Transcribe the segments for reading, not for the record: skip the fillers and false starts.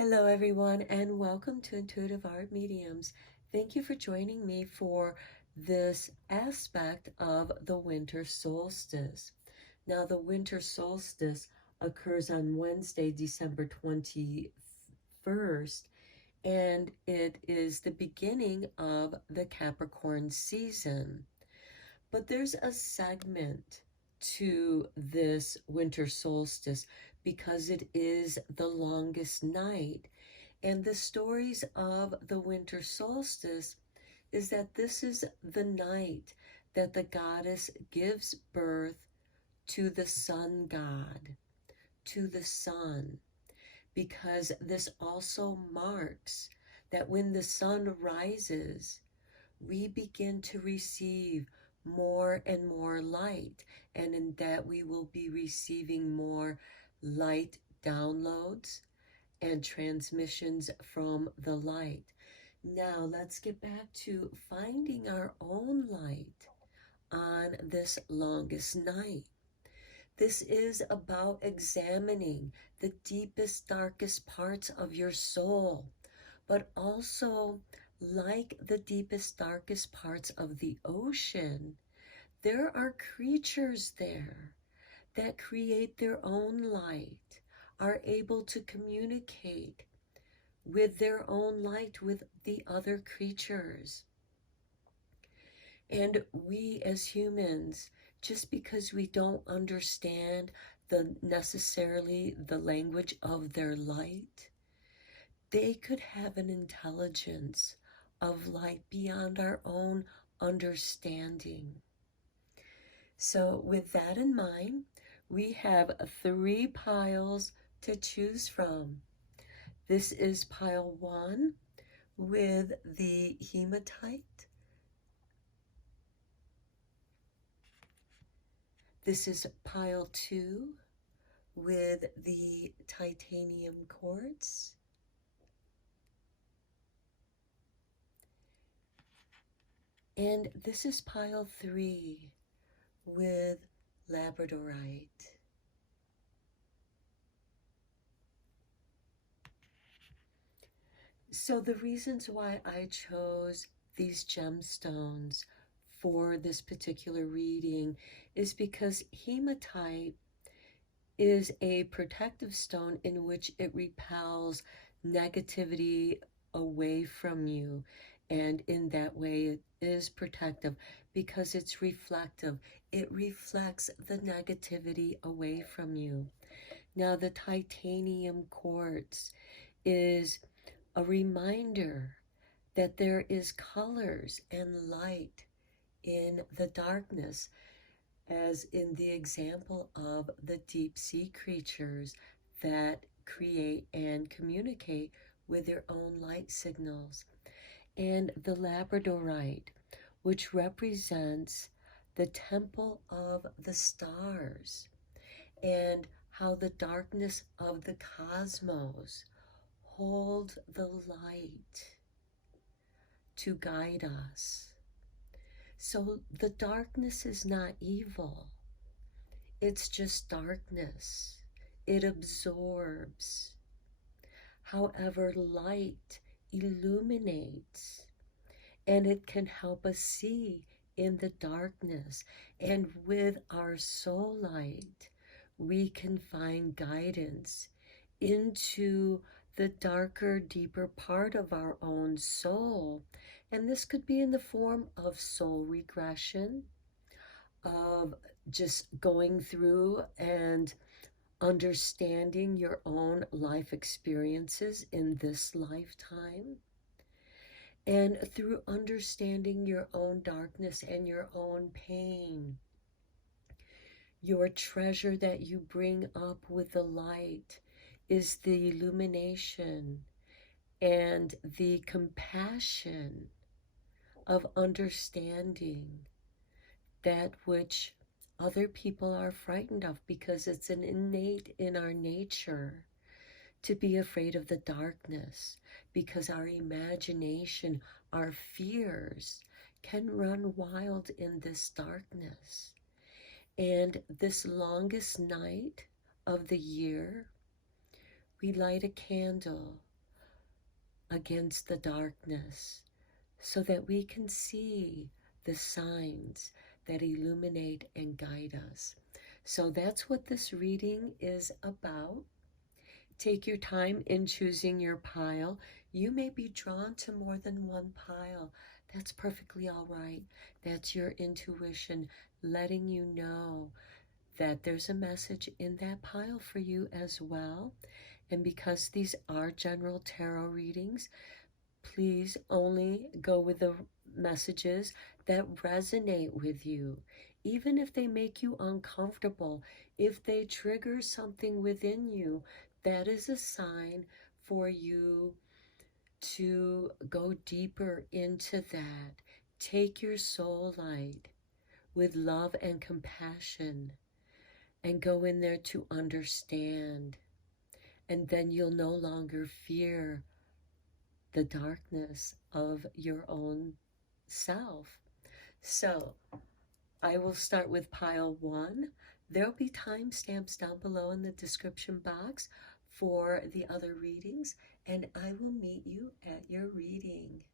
Hello, everyone, and welcome to Intuitive Art Mediums. Thank you for joining me for this aspect of the winter solstice. Now, the winter solstice occurs on Wednesday, December 21st, and it is the beginning of the Capricorn season. But there's a segment to this winter solstice because it is the longest night. And the stories of the winter solstice is that this is the night that the goddess gives birth to the sun god, to the sun, because this also marks that when the sun rises, we begin to receive more and more light, and in that we will be receiving more light downloads and transmissions from the light. Now let's get back to finding our own light on this longest night. This is about examining the deepest, darkest parts of your soul, but also, like the deepest, darkest parts of the ocean, there are creatures there that create their own light, are able to communicate with their own light with the other creatures. And we as humans, just because we don't understand necessarily the language of their light, they could have an intelligence of light beyond our own understanding. So with that in mind, we have 3 piles to choose from. This is pile 1 with the hematite. This is pile 2 with the titanium quartz. And this is pile 3 with labradorite. So the reasons why I chose these gemstones for this particular reading is because hematite is a protective stone in which it repels negativity away from you, and in that way it is protective because it's reflective. It reflects the negativity away from you. Now the titanium quartz is a reminder that there is colors and light in the darkness, as in the example of the deep sea creatures that create and communicate with their own light signals. And the labradorite, which represents the temple of the stars and how the darkness of the cosmos hold the light to guide us. So the darkness is not evil. It's just darkness. It absorbs. However, light illuminates, and it can help us see in the darkness. And with our soul light, we can find guidance into the darker, deeper part of our own soul. And this could be in the form of soul regression, of just going through and understanding your own life experiences in this lifetime. And through understanding your own darkness and your own pain, your treasure that you bring up with the light is the illumination and the compassion of understanding that which other people are frightened of, because it's an innate in our nature to be afraid of the darkness, because our imagination, our fears can run wild in this darkness. And this longest night of the year, we light a candle against the darkness so that we can see the signs that illuminate and guide us. So that's what this reading is about. Take your time in choosing your pile. You may be drawn to more than one pile. That's perfectly all right. That's your intuition letting you know that there's a message in that pile for you as well. And because these are general tarot readings, please only go with the messages that resonate with you. Even if they make you uncomfortable, if they trigger something within you, that is a sign for you to go deeper into that. Take your soul light with love and compassion and go in there to understand. And then you'll no longer fear the darkness of your own self. So I will start with pile 1. There'll be timestamps down below in the description box for the other readings, and I will meet you at your reading.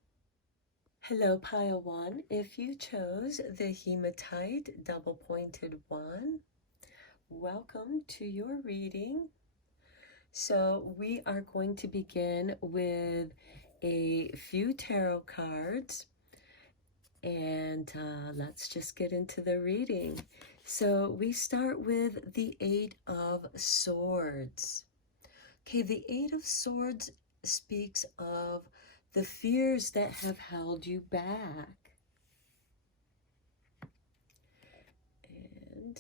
Hello, pile 1. If you chose the hematite double pointed one, welcome to your reading. So we are going to begin with a few tarot cards, and let's just get into the reading. So we start with the 8 of Swords. Okay, the 8 of Swords speaks of the fears that have held you back. And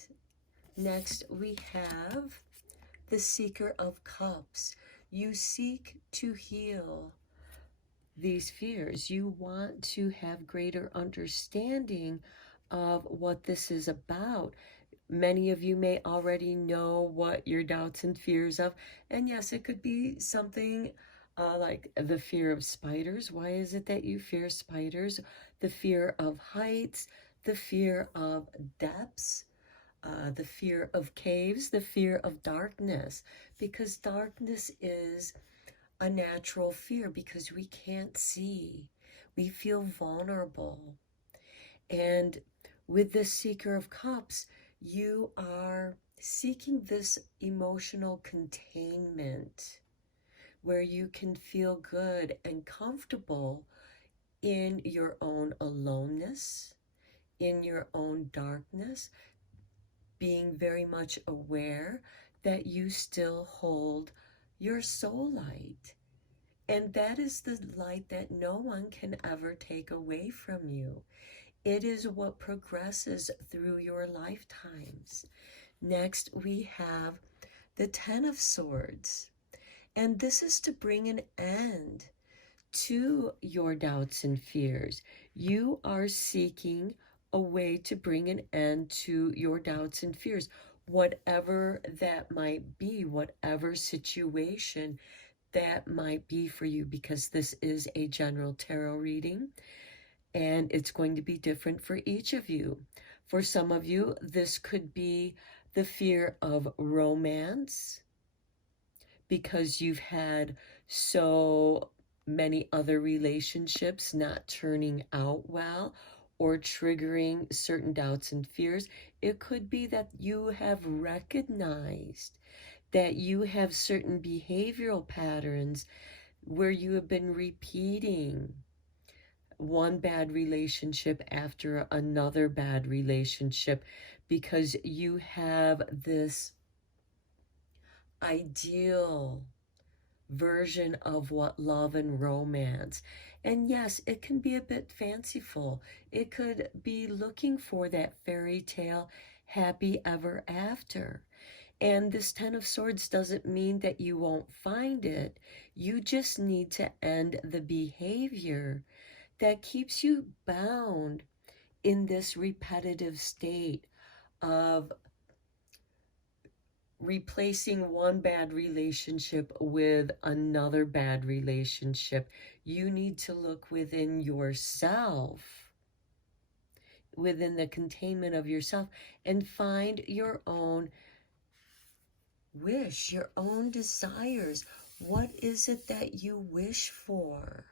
next we have the Seeker of Cups. You seek to heal these fears. You want to have greater understanding of what this is about. Many of you may already know what your doubts and fears of, and yes, it could be something like the fear of spiders. Why is it that you fear spiders? The fear of heights, the fear of depths, the fear of caves, the fear of darkness, because darkness is a natural fear because we can't see. We feel vulnerable. And with this Seeker of Cups, you are seeking this emotional containment where you can feel good and comfortable in your own aloneness, in your own darkness, being very much aware that you still hold your soul light. And that is the light that no one can ever take away from you. It is what progresses through your lifetimes. Next, we have the 10 of Swords. And this is to bring an end to your doubts and fears. You are seeking a way to bring an end to your doubts and fears, whatever that might be, whatever situation that might be for you, because this is a general tarot reading and it's going to be different for each of you. For some of you, this could be the fear of romance because you've had so many other relationships not turning out well or triggering certain doubts and fears. It could be that you have recognized that you have certain behavioral patterns where you have been repeating one bad relationship after another bad relationship because you have this ideal version of what love and romance. And yes, it can be a bit fanciful. It could be looking for that fairy tale happy ever after. And this 10 of Swords doesn't mean that you won't find it. You just need to end the behavior that keeps you bound in this repetitive state of replacing one bad relationship with another bad relationship. You need to look within yourself, within the containment of yourself, and find your own wish, your own desires. What is it that you wish for?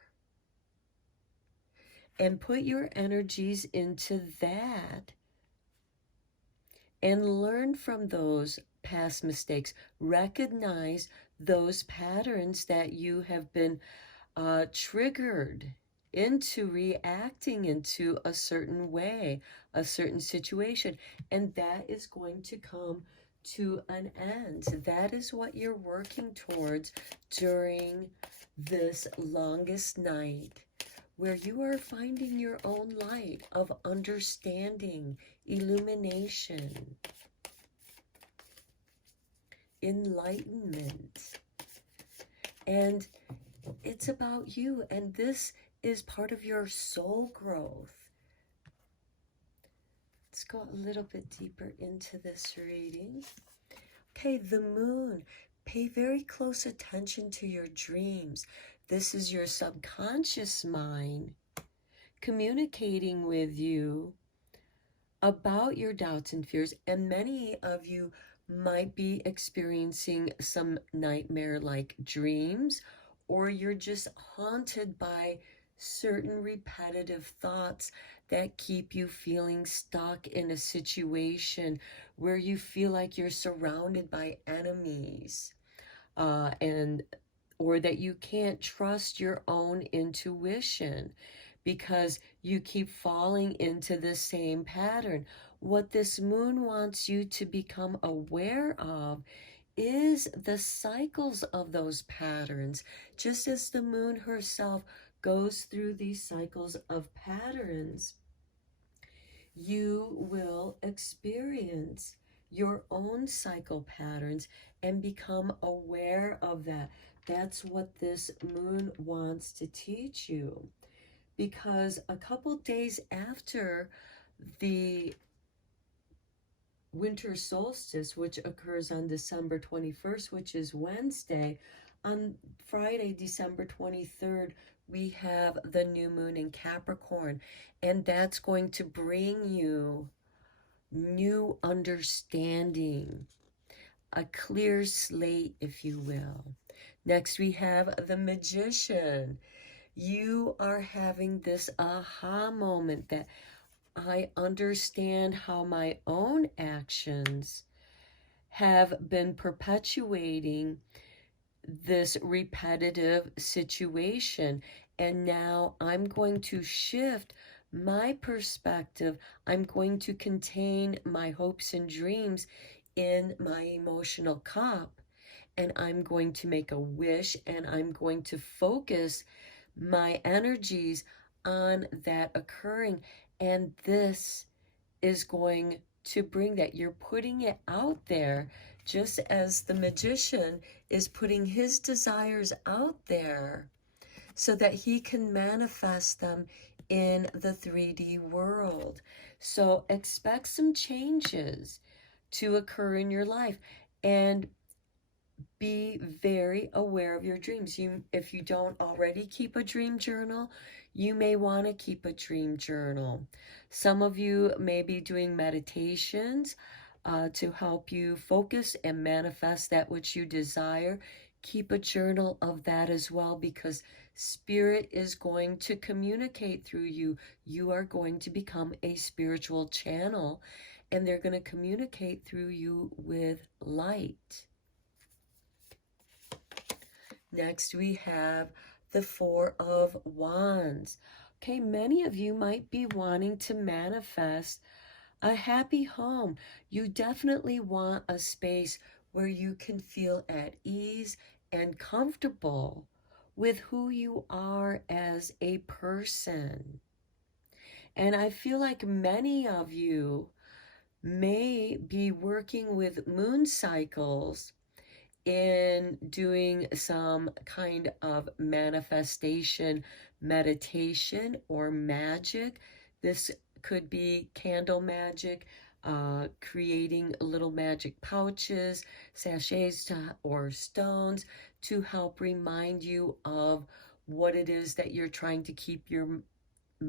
And put your energies into that and learn from those past mistakes. Recognize those patterns that you have been triggered into reacting into a certain way, a certain situation, and that is going to come to an end. That is what you're working towards during this longest night, where you are finding your own light of understanding, illumination, enlightenment. And it's about you, and this is part of your soul growth. Let's go a little bit deeper into this reading. Okay, the moon. Pay very close attention to your dreams. This is your subconscious mind communicating with you about your doubts and fears, and many of you might be experiencing some nightmare-like dreams, or you're just haunted by certain repetitive thoughts that keep you feeling stuck in a situation where you feel like you're surrounded by enemies, and or that you can't trust your own intuition because you keep falling into the same pattern. What this moon wants you to become aware of is the cycles of those patterns, just as the moon herself goes through these cycles of patterns. You will experience your own cycle patterns and become aware of that. That's what this moon wants to teach you. Because a couple days after the winter solstice, which occurs on December 21st, which is Wednesday, on Friday, December 23rd, we have the new moon in Capricorn, and that's going to bring you new understanding, a clear slate, if you will. Next, we have the Magician. You are having this aha moment that I understand how my own actions have been perpetuating this repetitive situation. And now I'm going to shift my perspective. I'm going to contain my hopes and dreams in my emotional cup. And I'm going to make a wish, and I'm going to focus my energies on that occurring. And this is going to bring that. You're putting it out there, just as the magician is putting his desires out there so that he can manifest them in the 3D world. So expect some changes to occur in your life, and be very aware of your dreams. If you don't already keep a dream journal, you may want to keep a dream journal. Some of you may be doing meditations to help you focus and manifest that which you desire. Keep a journal of that as well, because Spirit is going to communicate through you. You are going to become a spiritual channel, and they're going to communicate through you with light. Next, we have the Four of Wands. Okay, many of you might be wanting to manifest a happy home. You definitely want a space where you can feel at ease and comfortable with who you are as a person. And I feel like many of you may be working with moon cycles in doing some kind of manifestation, meditation, or magic. This could be candle magic, creating little magic pouches, sachets, or stones to help remind you of what it is that you're trying to keep your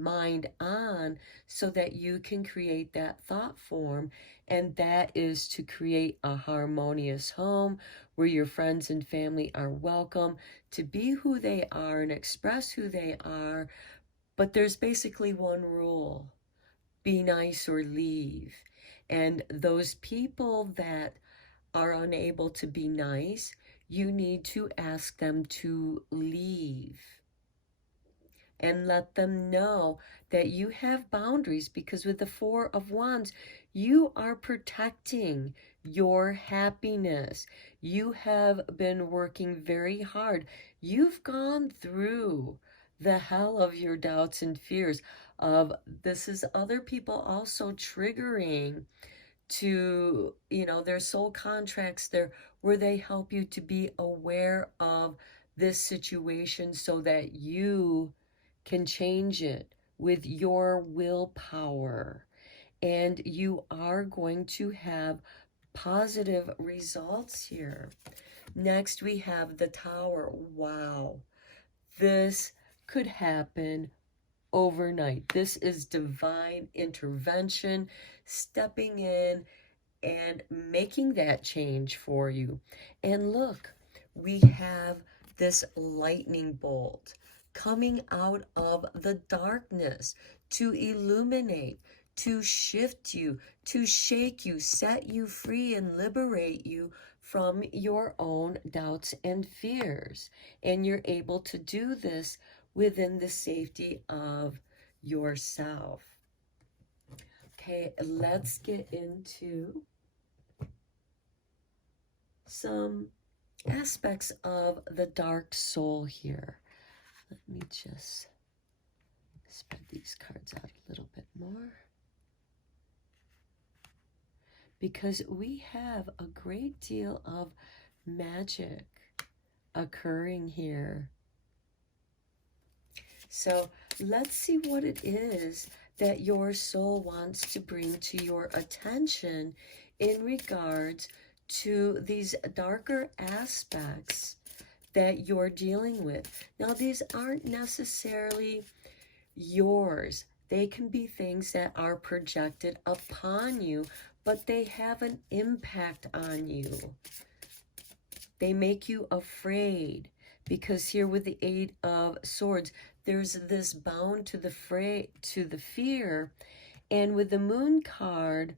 mind on so that you can create that thought form. And that is to create a harmonious home where your friends and family are welcome to be who they are and express who they are. But there's basically one rule: be nice or leave. And those people that are unable to be nice, you need to ask them to leave and let them know that you have boundaries, because with the Four of Wands, you are protecting your happiness. You have been working very hard. You've gone through the hell of your doubts and fears of this is other people also triggering to, there's soul contracts there where they help you to be aware of this situation so that you can change it with your willpower. And you are going to have positive results here. Next, we have the Tower. Wow. This could happen overnight. This is divine intervention, stepping in and making that change for you. And look, we have this lightning bolt coming out of the darkness to illuminate, to shift you, to shake you, set you free, and liberate you from your own doubts and fears. And you're able to do this within the safety of yourself. Okay, let's get into some aspects of the dark soul here. Let me just spread these cards out a little bit more, because we have a great deal of magic occurring here. So let's see what it is that your soul wants to bring to your attention in regards to these darker aspects that you're dealing with. Now, these aren't necessarily yours. They can be things that are projected upon you, but they have an impact on you. They make you afraid, because here with the Eight of Swords, there's this bound to the fear. And with the Moon card,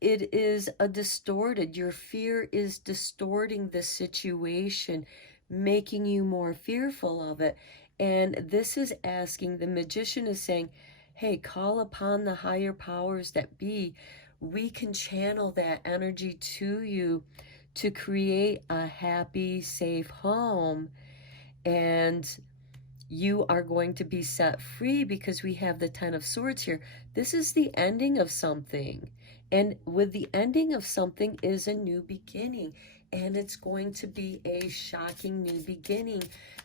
it is a distorted, your fear is distorting the situation, making you more fearful of it. And this is asking, the Magician is saying, hey, call upon the higher powers that be. We can channel that energy to you to create a happy, safe home. And you are going to be set free, because we have the Ten of Swords here. This is the ending of something. And with the ending of something is a new beginning. And it's going to be a shocking new beginning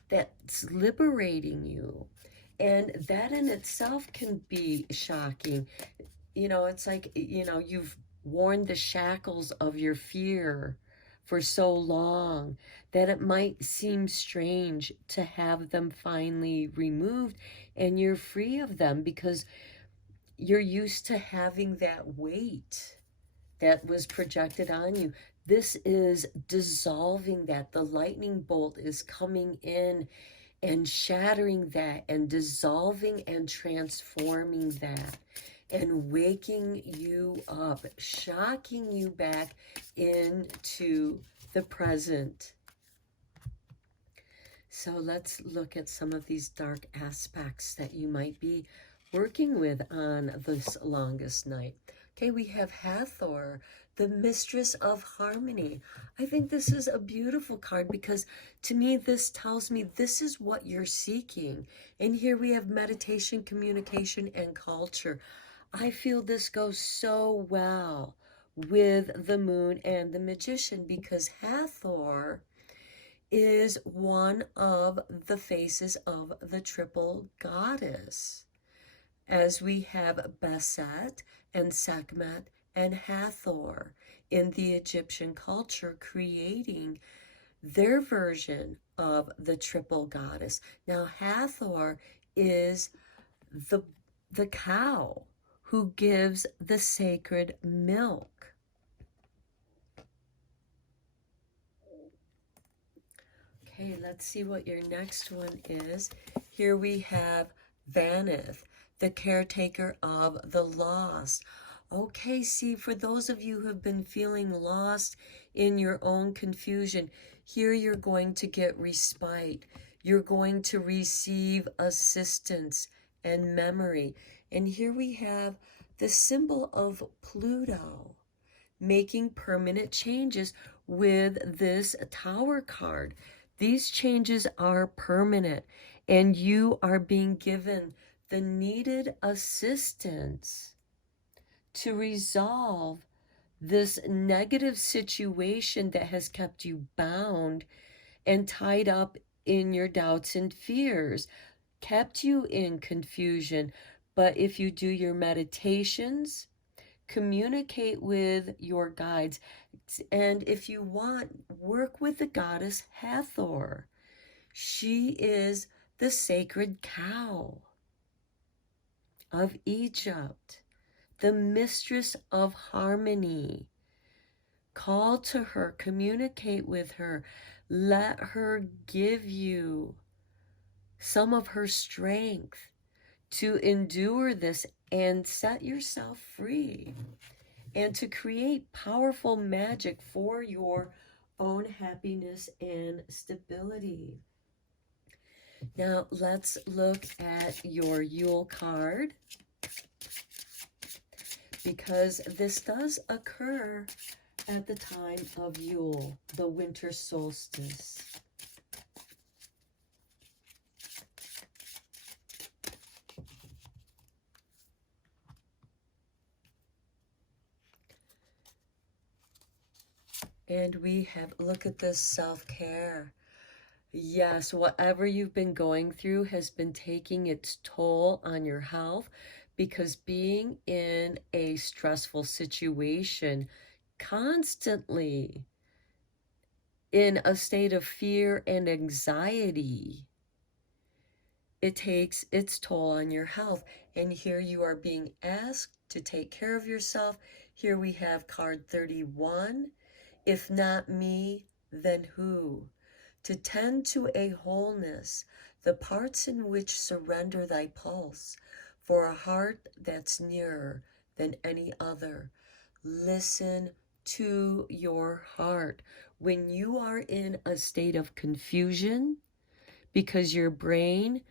that's liberating you. And that in itself can be shocking. It's like, you've worn the shackles of your fear for so long that it might seem strange to have them finally removed and you're free of them, because you're used to having that weight that was projected on you. This is dissolving that. The lightning bolt is coming in and shattering that and dissolving and transforming that and waking you up, shocking you back into the present. So let's look at some of these dark aspects that you might be working with on this longest night. Okay, we have Hathor, the mistress of harmony. I think this is a beautiful card, because to me this tells me this is what you're seeking. And here we have meditation, communication, and culture. I feel this goes so well with the Moon and the Magician, because Hathor is one of the faces of the triple goddess, as we have Beset and Sekhmet and Hathor in the Egyptian culture, creating their version of the triple goddess. Now, Hathor is the, the cow who gives the sacred milk. Okay, let's see what your next one is. Here we have Vaneth, the caretaker of the lost. Okay, see, for those of you who have been feeling lost in your own confusion, here you're going to get respite. You're going to receive assistance and memory. And here we have the symbol of Pluto, making permanent changes with this Tower card. These changes are permanent, and you are being given the needed assistance to resolve this negative situation that has kept you bound and tied up in your doubts and fears, kept you in confusion. But if you do your meditations, communicate with your guides, and if you want, work with the goddess Hathor. She is the sacred cow of Egypt, the mistress of harmony. Call to her, communicate with her, let her give you some of her strength to endure this and set yourself free, and to create powerful magic for your own happiness and stability. Now let's look at your Yule card, because this does occur at the time of Yule, the winter solstice. And we have, look at this, self-care. Yes, whatever you've been going through has been taking its toll on your health, because being in a stressful situation constantly in a state of fear and anxiety, it takes its toll on your health. And here you are being asked to take care of yourself. Here we have card 31. If not me, then who? To tend to a wholeness, the parts in which surrender thy pulse, for a heart that's nearer than any other. Listen to your heart. When you are in a state of confusion, because your brain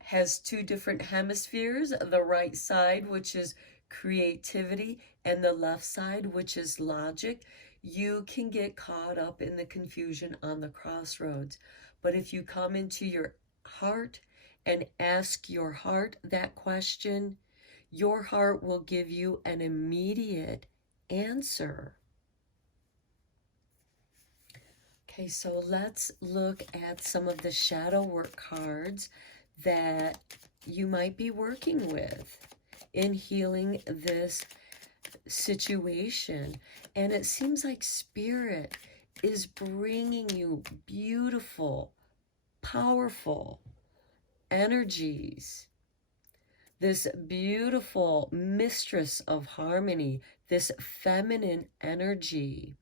has two different hemispheres, the right side, which is creativity, and the left side, which is logic, you can get caught up in the confusion on the crossroads. But if you come into your heart and ask your heart that question, your heart will give you an immediate answer. Okay, so let's look at some of the shadow work cards that you might be working with in healing this situation. And it seems like Spirit is bringing you beautiful, powerful energies. This beautiful mistress of harmony, this feminine energy,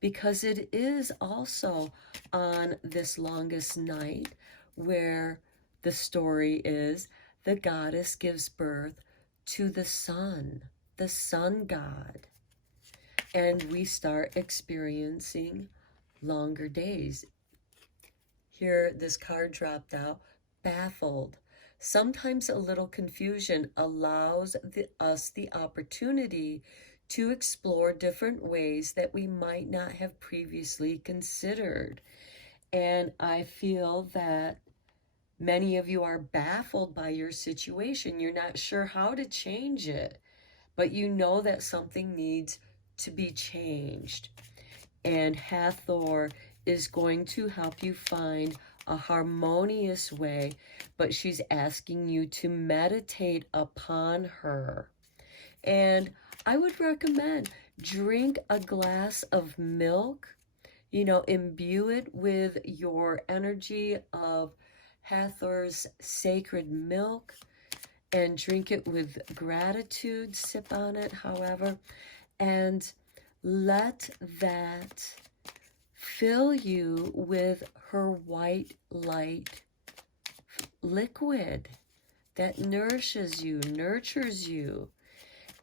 because it is also on this longest night where the story is the goddess gives birth to the sun god, and we start experiencing longer days. Here, this card dropped out, baffled. Sometimes a little confusion allows us the opportunity to explore different ways that we might not have previously considered. And I feel that many of you are baffled by your situation. You're not sure how to change it, but you know that something needs to be changed. And Hathor is going to help you find a harmonious way, but she's asking you to meditate upon her. And I would recommend drink a glass of milk, imbue it with your energy of Hathor's sacred milk. and drink it with gratitude. Sip on it, however, and let that fill you with her white light liquid that nourishes you, nurtures you,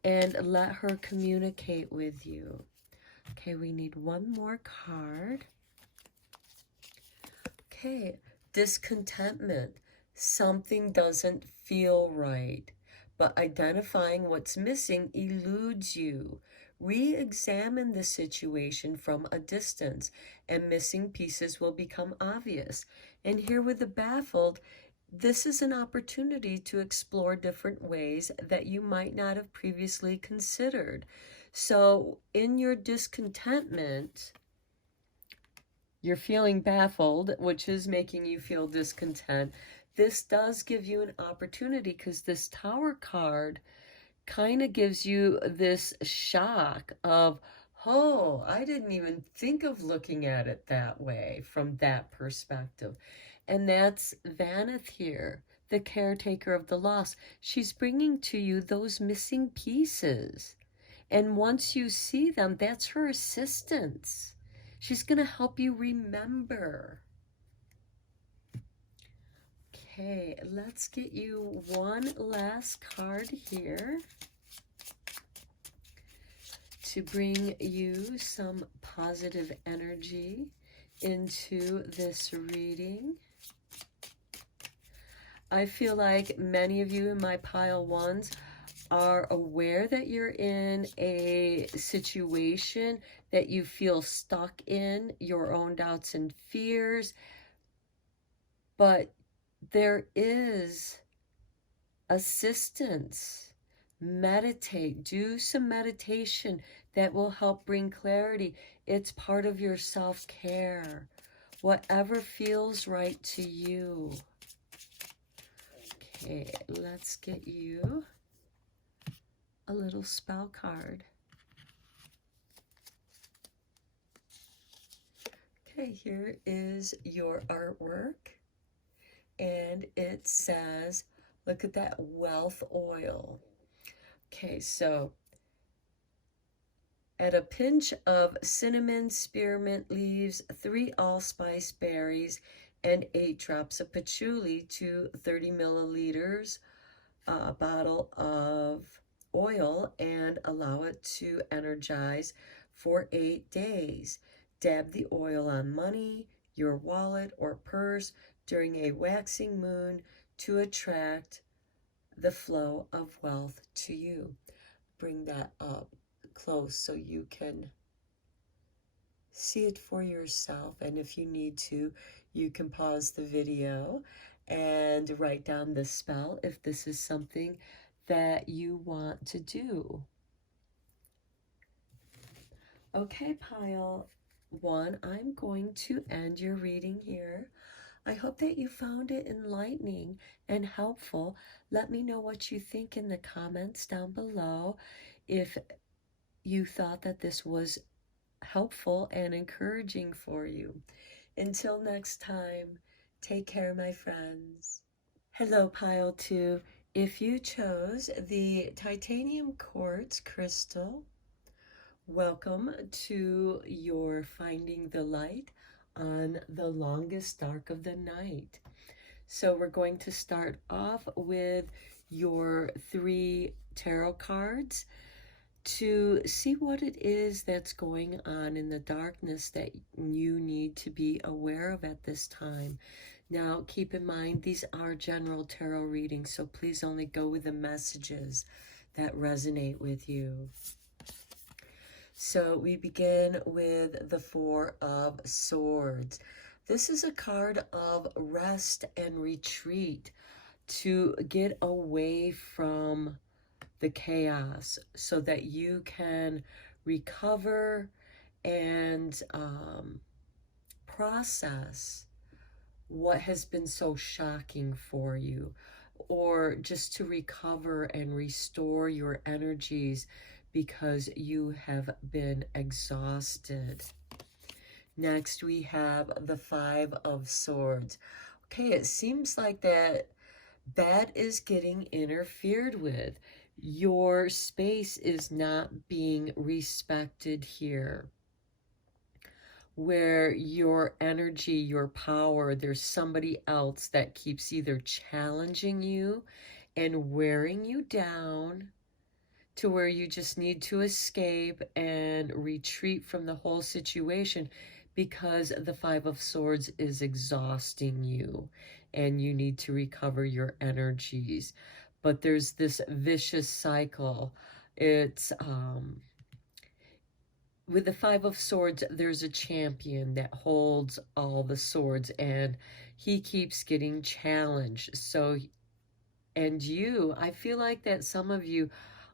and let her communicate with you. Okay, we need one more card. Okay, discontentment. Something doesn't feel right, but identifying what's missing eludes you. Re-examine the situation from a distance, and missing pieces will become obvious. And here with the baffled, this is an opportunity to explore different ways that you might not have previously considered. So in your discontentment, you're feeling baffled, which is making you feel discontent. This does give you an opportunity, because this Tower card kind of gives you this shock of, oh, I didn't even think of looking at it that way, from that perspective. And that's Vanith here, the caretaker of the loss. She's bringing to you those missing pieces. And once you see them, that's her assistance. She's going to help you remember. Okay, let's get you one last card here to bring you some positive energy into this reading. I feel like many of you in my pile ones are aware that you're in a situation that you feel stuck in, your own doubts and fears, but there is assistance. Meditate, do some meditation that will help bring clarity. It's part of your self-care, whatever feels right to you. Okay, let's get you a little spell card. Okay, here is your artwork, and it says, look at that wealth oil. Okay, so add a pinch of cinnamon, spearmint leaves, 3 allspice berries, and 8 drops of patchouli to 30 milliliters, a bottle of oil, and allow it to energize for 8 days. Dab the oil on money, your wallet, or purse during a waxing moon to attract the flow of wealth to you. Bring that up close so you can see it for yourself. And if you need to, you can pause the video and write down the spell if this is something that you want to do. Okay, pile 1, I'm going to end your reading here. I hope that you found it enlightening and helpful. Let me know what you think in the comments down below. If you thought that this was helpful and encouraging for you. Until next time, take care, my friends. Hello, pile 2. If you chose the titanium quartz crystal, welcome to your Finding the Light on the longest dark of the night. So we're going to start off with your 3 tarot cards to see what it is that's going on in the darkness that you need to be aware of at this time. Now, keep in mind, these are general tarot readings, so please only go with the messages that resonate with you. So we begin with the 4 of Swords. This is a card of rest and retreat, to get away from the chaos so that you can recover and process what has been so shocking for you, or just to recover and restore your energies because you have been exhausted. Next, we have the 5 of Swords. Okay, it seems like that that is getting interfered with. Your space is not being respected here, where your energy, your power, there's somebody else that keeps either challenging you and wearing you down to where you just need to escape and retreat from the whole situation because the Five of Swords is exhausting you and you need to recover your energies. But there's this vicious cycle. It's with the Five of Swords, there's a champion that holds all the swords and he keeps getting challenged. So, and you, I feel like that some of you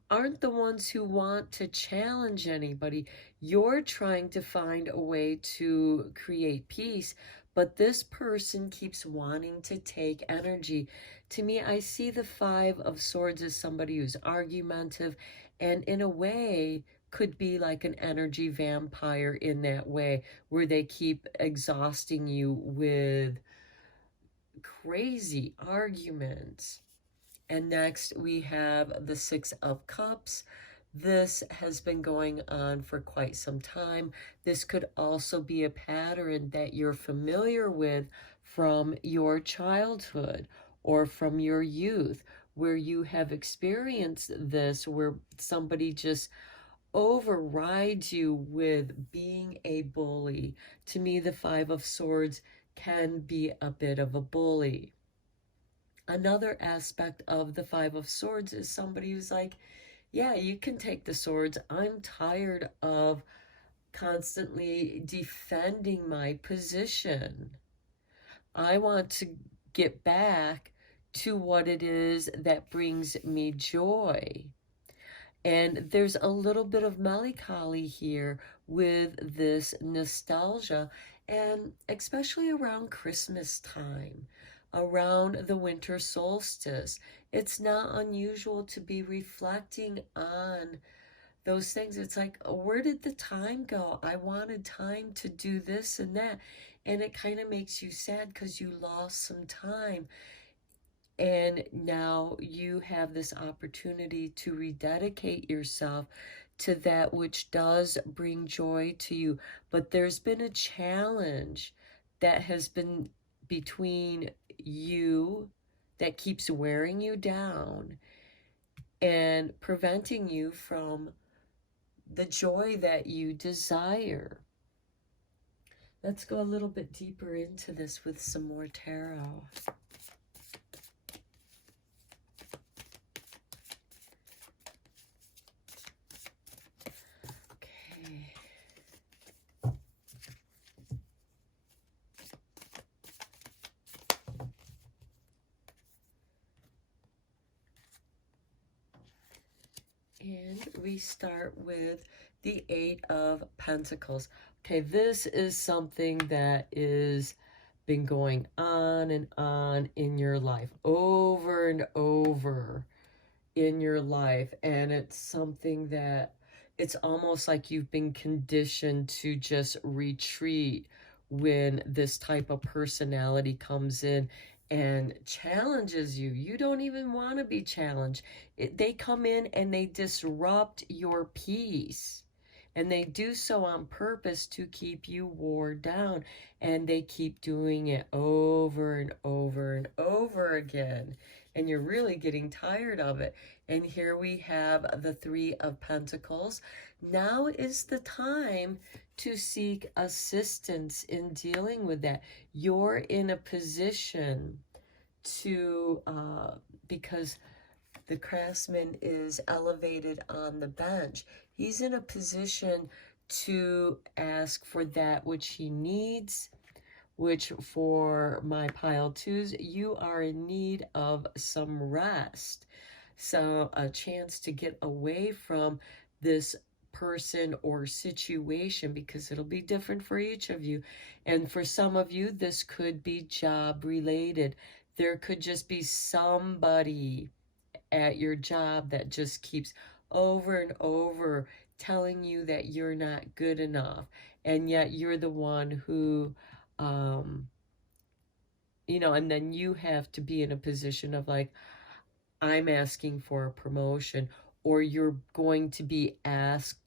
aren't the ones who want to challenge anybody. You're trying to find a way to create peace, but this person keeps wanting to take energy. To me, I see the Five of Swords as somebody who's argumentative and in a way could be like an energy vampire in that way, where they keep exhausting you with crazy arguments. And next we have the Six of Cups. This has been going on for quite some time. This could also be a pattern that you're familiar with from your childhood or from your youth, where you have experienced this, where somebody just overrides you with being a bully. To me, the Five of Swords can be a bit of a bully. Another aspect of the Five of Swords is somebody who's like, yeah, you can take the swords. I'm tired of constantly defending my position. I want to get back to what it is that brings me joy. And there's a little bit of melancholy here with this nostalgia, and especially around Christmas time, around the winter solstice. It's not unusual to be reflecting on those things. It's like, where did the time go? I wanted time to do this and that. And it kind of makes you sad because you lost some time. And now you have this opportunity to rededicate yourself to that which does bring joy to you. But there's been a challenge that has been between you that keeps wearing you down and preventing you from the joy that you desire. Let's go a little bit deeper into this with some more tarot. And we start with the Eight of Pentacles. Okay, this is something that is been going on and on in your life, over and over in your life. And it's something that it's almost like you've been conditioned to just retreat when this type of personality comes in and challenges you. You don't even want to be challenged. They come in and they disrupt your peace. And they do so on purpose to keep you worn down. And they keep doing it over and over and over again. And you're really getting tired of it. And here we have the Three of Pentacles. Now is the time to seek assistance in dealing with that. You're in a position to, because the craftsman is elevated on the bench, he's in a position to ask for that which he needs, which for my pile twos, you are in need of some rest. So a chance to get away from this person or situation, because it'll be different for each of you. And for some of you, this could be job related. There could just be somebody at your job that just keeps over and over telling you that you're not good enough, and yet you're the one who and then you have to be in a position of like, I'm asking for a promotion, or you're going to be asked,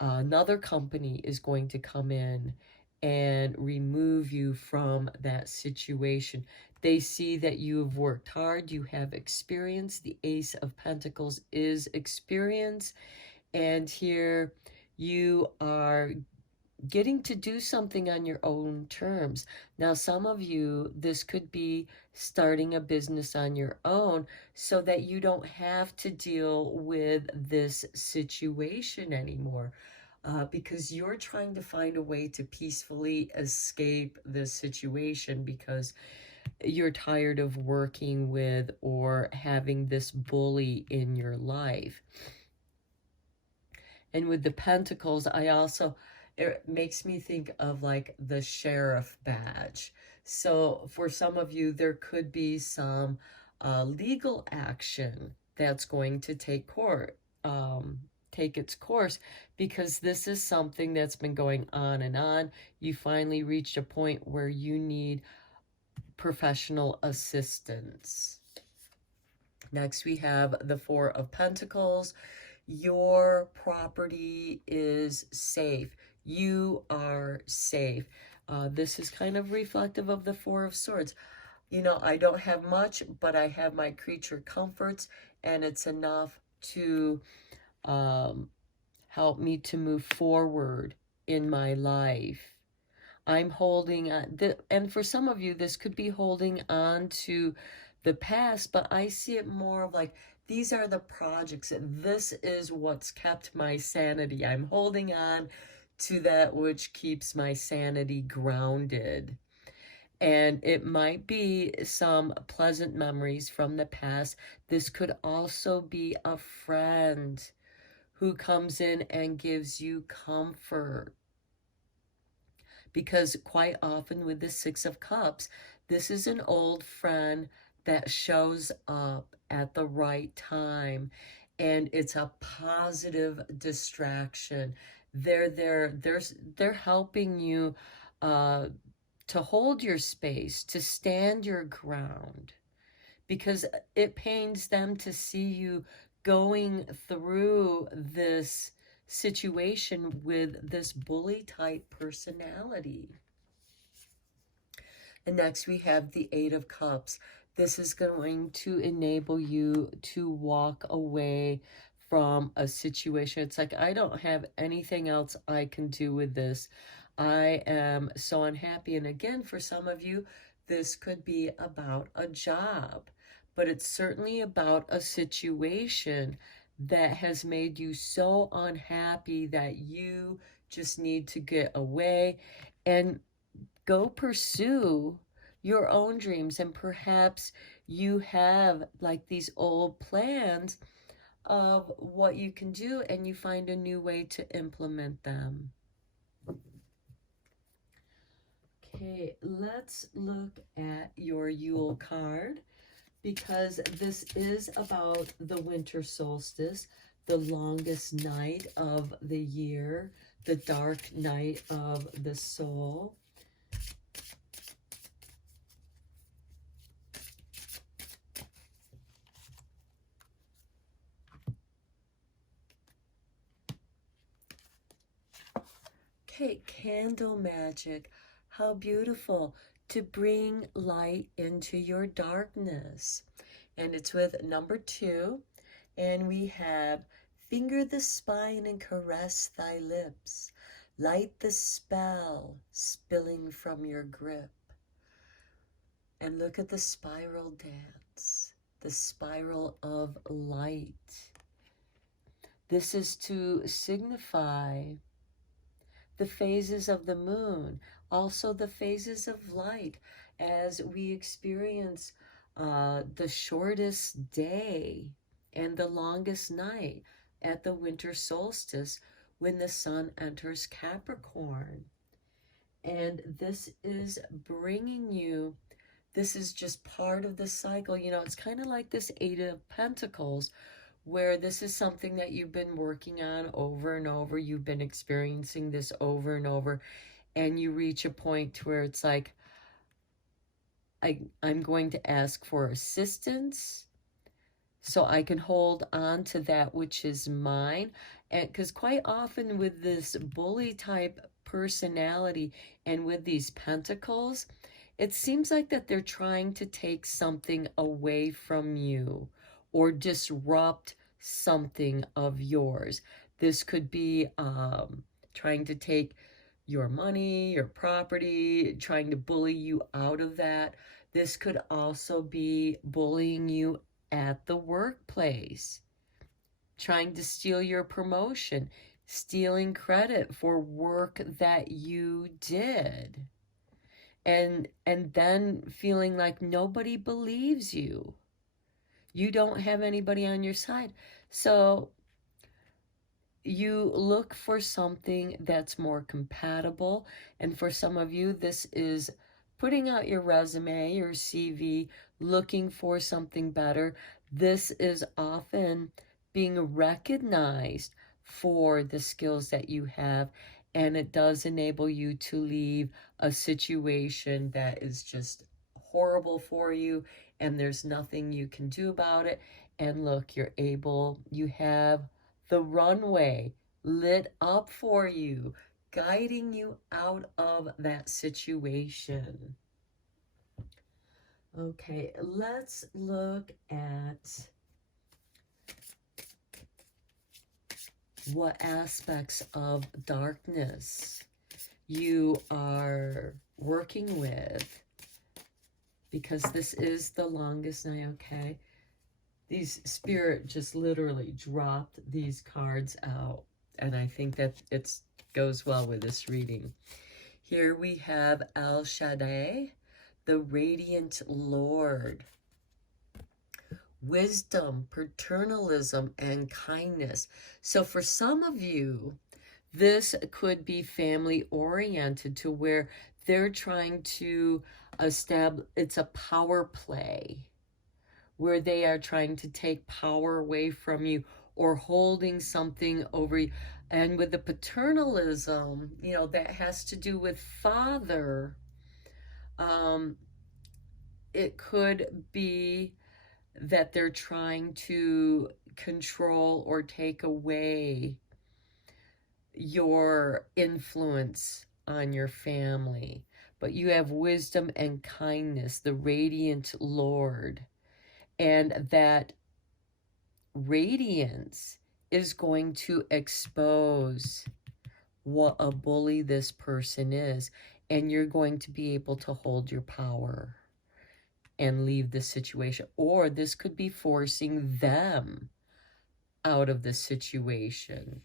another company is going to come in and remove you from that situation. They see that you have worked hard, you have experience. The Ace of Pentacles is experience. And here you are getting to do something on your own terms. Now, some of you, this could be starting a business on your own so that you don't have to deal with this situation anymore. Because you're trying to find a way to peacefully escape this situation because you're tired of working with or having this bully in your life. And with the Pentacles, it makes me think of like the sheriff badge. So for some of you, there could be some legal action that's going to take its course, because this is something that's been going on and on. You finally reached a point where you need professional assistance. Next, we have the Four of Pentacles. Your property is safe. You are safe. This is kind of reflective of the Four of Swords. I don't have much, but I have my creature comforts, and it's enough to help me to move forward in my life. I'm holding on, and for some of you, this could be holding on to the past, but I see it more of like, these are the projects. This is what's kept my sanity. I'm holding on to that which keeps my sanity grounded. And it might be some pleasant memories from the past. This could also be a friend who comes in and gives you comfort. Because quite often with the Six of Cups, this is an old friend that shows up at the right time, and it's a positive distraction. They're helping you to hold your space, to stand your ground, because it pains them to see you going through this situation with this bully type personality. And next we have the Eight of Cups. This is going to enable you to walk away from a situation. It's like, I don't have anything else I can do with this. I am so unhappy. And again, for some of you, this could be about a job, but it's certainly about a situation that has made you so unhappy that you just need to get away and go pursue your own dreams. And perhaps you have like these old plans of what you can do, and you find a new way to implement them. Okay, let's look at your Yule card, because this is about the winter solstice, the longest night of the year, the dark night of the soul. Okay, candle magic. How beautiful to bring light into your darkness. And it's with number 2. And we have, finger the spine and caress thy lips. Light the spell spilling from your grip. And look at the spiral dance, the spiral of light. This is to signify the phases of the moon, also the phases of light, as we experience the shortest day and the longest night at the winter solstice when the sun enters Capricorn. And this is bringing you, this is just part of the cycle. It's kind of like this Eight of Pentacles, where this is something that you've been working on over and over. You've been experiencing this over and over, and you reach a point where it's like, I'm going to ask for assistance so I can hold on to that which is mine. And because quite often with this bully type personality and with these pentacles, it seems like that they're trying to take something away from you or disrupt something of yours. This could be trying to take your money, your property, trying to bully you out of that. This could also be bullying you at the workplace, trying to steal your promotion, stealing credit for work that you did. And then feeling like nobody believes you. You don't have anybody on your side. So you look for something that's more compatible. And for some of you, this is putting out your resume, your CV, looking for something better. This is often being recognized for the skills that you have, and it does enable you to leave a situation that is just horrible for you, and there's nothing you can do about it. And look, you have the runway lit up for you, guiding you out of that situation. Okay, let's look at what aspects of darkness you are working with, because this is the longest night. Okay, these spirit just literally dropped these cards out, and I think that it goes well with this reading. Here we have El Shaddai, the radiant Lord. Wisdom, paternalism, and kindness. So for some of you, this could be family oriented, to where they're trying to establish, it's a power play where they are trying to take power away from you or holding something over you. And with the paternalism, that has to do with father. It could be that they're trying to control or take away your influence on your family. But you have wisdom and kindness, the radiant Lord. And that radiance is going to expose what a bully this person is. And you're going to be able to hold your power and leave the situation. Or this could be forcing them out of the situation.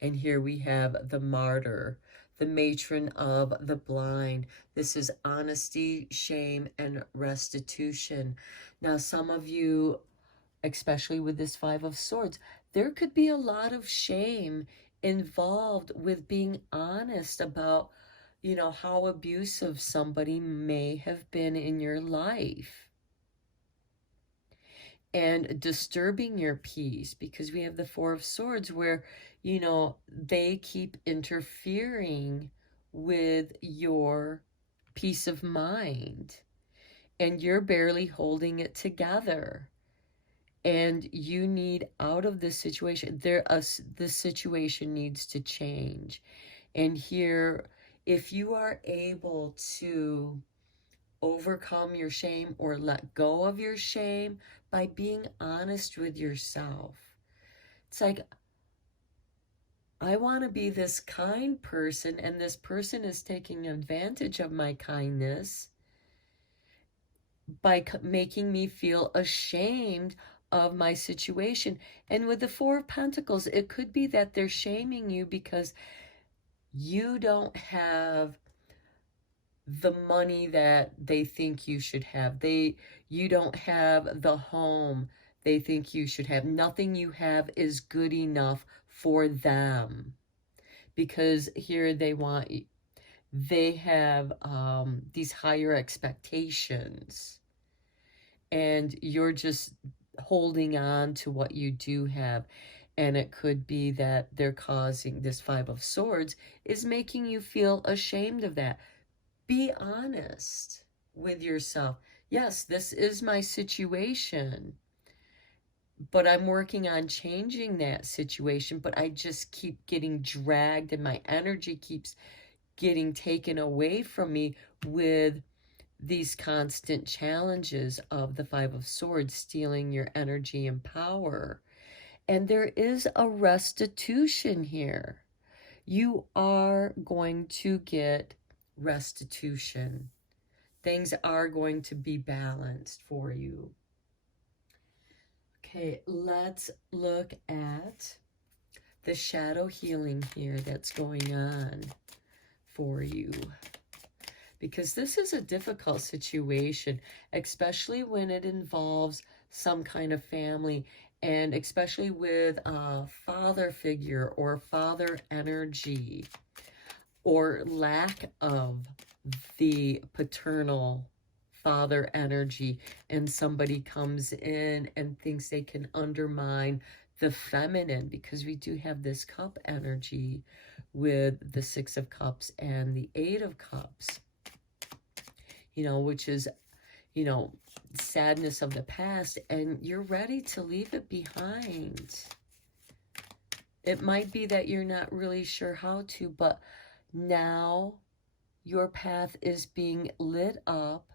And here we have the martyr, the matron of the blind. This is honesty, shame, and restitution. Now, some of you, especially with this Five of Swords, there could be a lot of shame involved with being honest about, how abusive somebody may have been in your life. And disturbing your peace, because we have the Four of Swords where, they keep interfering with your peace of mind. And you're barely holding it together. And you need out of this situation. This situation needs to change. And here, if you are able to overcome your shame or let go of your shame by being honest with yourself, it's like, I want to be this kind person, and this person is taking advantage of my kindness by making me feel ashamed of my situation. And with the Four of Pentacles, it could be that they're shaming you because you don't have the money that they think you should have. You don't have the home they think you should have. Nothing you have is good enough for them, because here they have these higher expectations, and you're just holding on to what you do have. And it could be that they're causing, this Five of Swords is making you feel ashamed of that. Be honest. with yourself. Yes, this is my situation, but I'm working on changing that situation, but I just keep getting dragged and my energy keeps getting taken away from me with these constant challenges of the Five of Swords stealing your energy and power. And there is a restitution here. You are going to get restitution. Things are going to be balanced for you. Okay, let's look at the shadow healing here that's going on for you. Because this is a difficult situation, especially when it involves some kind of family, and especially with a father figure or father energy, or lack of the paternal father energy, and somebody comes in and thinks they can undermine the feminine, because we do have this cup energy with the Six of Cups and the Eight of Cups, which is, sadness of the past, and you're ready to leave it behind. It might be that you're not really sure how to, but now your path is being lit up.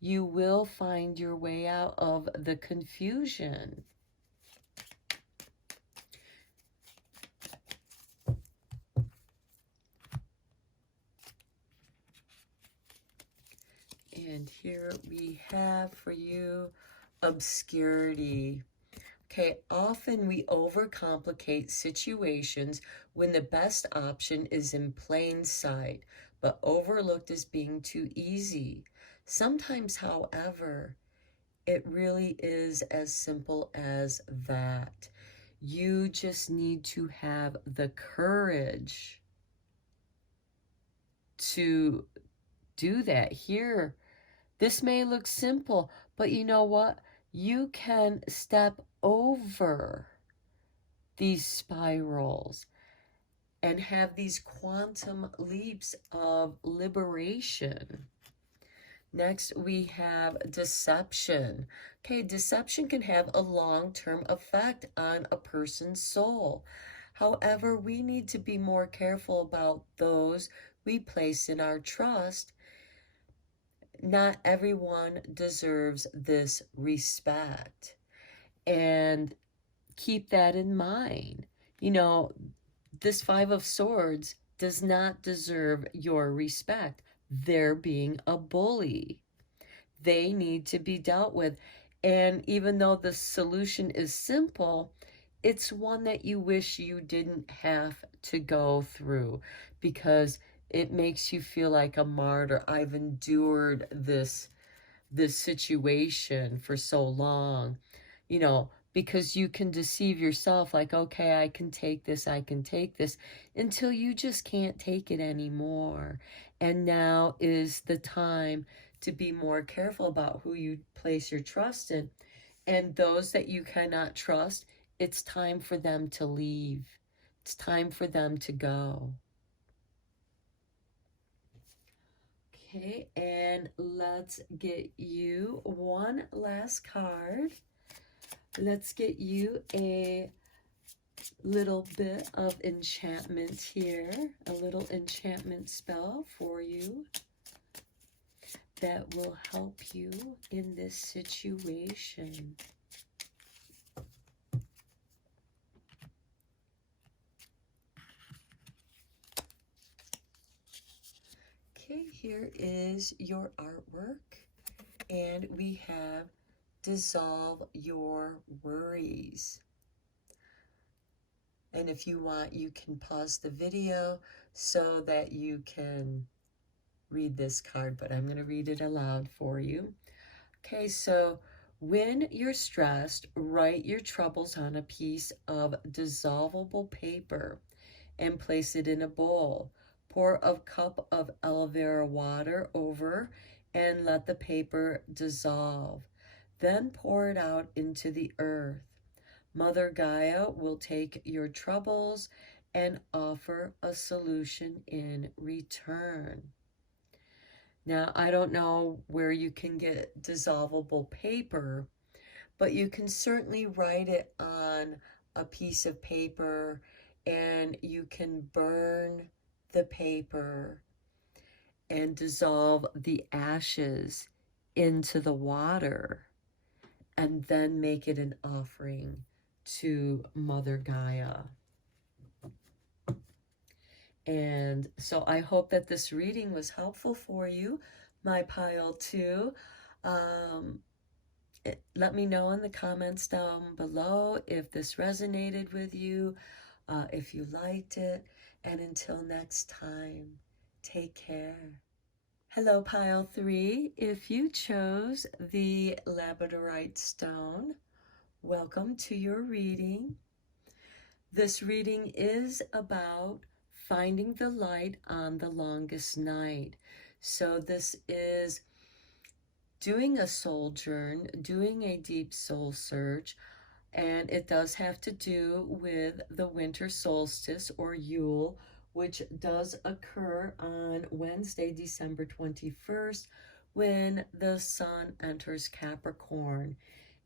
You will find your way out of the confusion. And here we have for you obscurity. Okay, often we overcomplicate situations when the best option is in plain sight, but overlooked as being too easy. Sometimes, however, it really is as simple as that. You just need to have the courage to do that. Here, this may look simple, but you know what? You can step over these spirals and have these quantum leaps of liberation. Next, we have deception. Okay, deception can have a long-term effect on a person's soul. However, we need to be more careful about those we place in our trust. Not everyone deserves this respect. And keep that in mind. This Five of Swords does not deserve your respect. They're being a bully. They need to be dealt with. And even though the solution is simple, it's one that you wish you didn't have to go through, because it makes you feel like a martyr. I've endured this situation for so long, because you can deceive yourself like, okay, I can take this, until you just can't take it anymore. And now is the time to be more careful about who you place your trust in. And those that you cannot trust, it's time for them to leave. It's time for them to go. Okay, and let's get you one last card. Let's get you a little bit of enchantment here, a little enchantment spell for you that will help you in this situation. Okay, here is your artwork, and we have dissolve your worries. And if you want, you can pause the video so that you can read this card, but I'm going to read it aloud for you. Okay, so when you're stressed, write your troubles on a piece of dissolvable paper and place it in a bowl. Pour a cup of aloe vera water over and let the paper dissolve. Then pour it out into the earth. Mother Gaia will take your troubles and offer a solution in return. Now, I don't know where you can get dissolvable paper, but you can certainly write it on a piece of paper and you can burn the paper and dissolve the ashes into the water and then make it an offering to Mother Gaia. And so I hope that this reading was helpful for you, my pile 2. Um, Let me know in the comments down below if this resonated with you, if you liked it. And until next time, take care. Hello, pile 3. If you chose the labradorite stone, welcome to your reading. This reading is about finding the light on the longest night. So this is doing a soul journey, doing a deep soul search, and it does have to do with the winter solstice or Yule, which does occur on Wednesday, December 21st, when the sun enters Capricorn.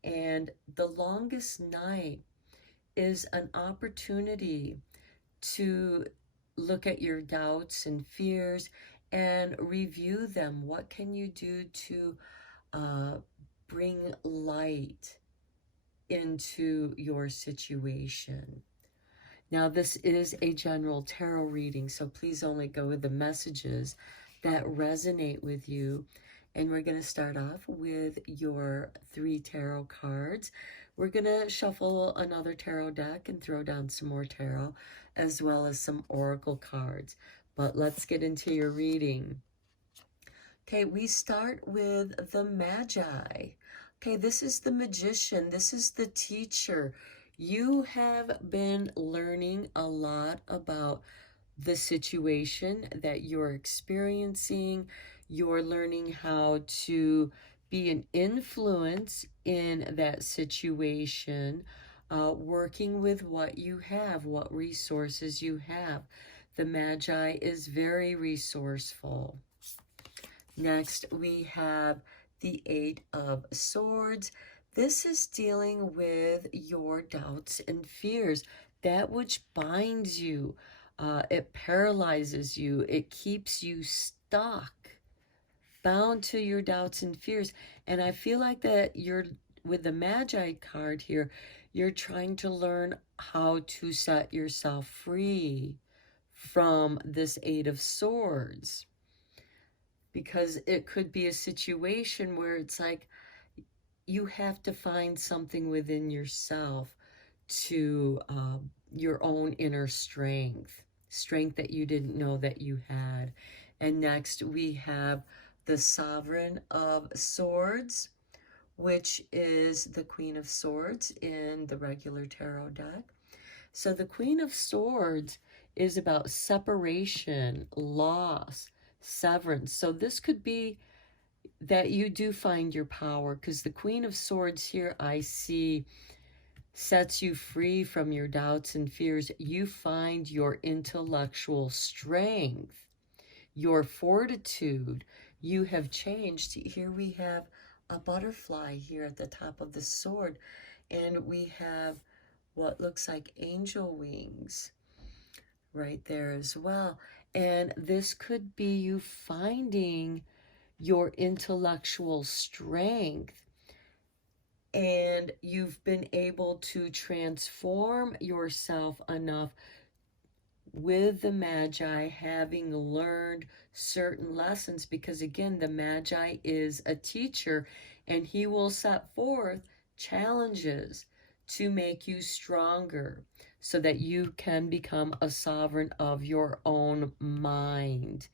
And the longest night is an opportunity to look at your doubts and fears and review them. What can you do to bring light into your situation? Now, this is a general tarot reading, so please only go with the messages that resonate with you. And we're going to start off with your 3 tarot cards. We're going to shuffle another tarot deck and throw down some more tarot, as well as some oracle cards. But let's get into your reading. Okay, we start with the Magi. Okay, this is the magician. This is the teacher. You have been learning a lot about the situation that you're experiencing. You're learning how to be an influence in that situation, working with what you have, what resources you have. The Magi is very resourceful. Next, we have the 8 of Swords. This is dealing with your doubts and fears, that which binds you. It paralyzes you. It keeps you stuck, bound to your doubts and fears. And I feel like that you're, with the Magi card here, you're trying to learn how to set yourself free from this 8 of Swords. Because it could be a situation where it's like you have to find something within yourself to your own inner strength that you didn't know that you had. And next we have the Sovereign of Swords, which is the Queen of Swords in the regular tarot deck. So the Queen of Swords is about separation, loss, severance. So this could be that you do find your power, because the Queen of Swords here I see sets you free from your doubts and fears. You find your intellectual strength, your fortitude. You have changed. Here we have a butterfly here at the top of the sword, and we have what looks like angel wings right there as well. And this could be you finding your intellectual strength, and you've been able to transform yourself enough with the Magi, having learned certain lessons, because again, the Magi is a teacher and he will set forth challenges to make you stronger so that you can become a sovereign of your own mind.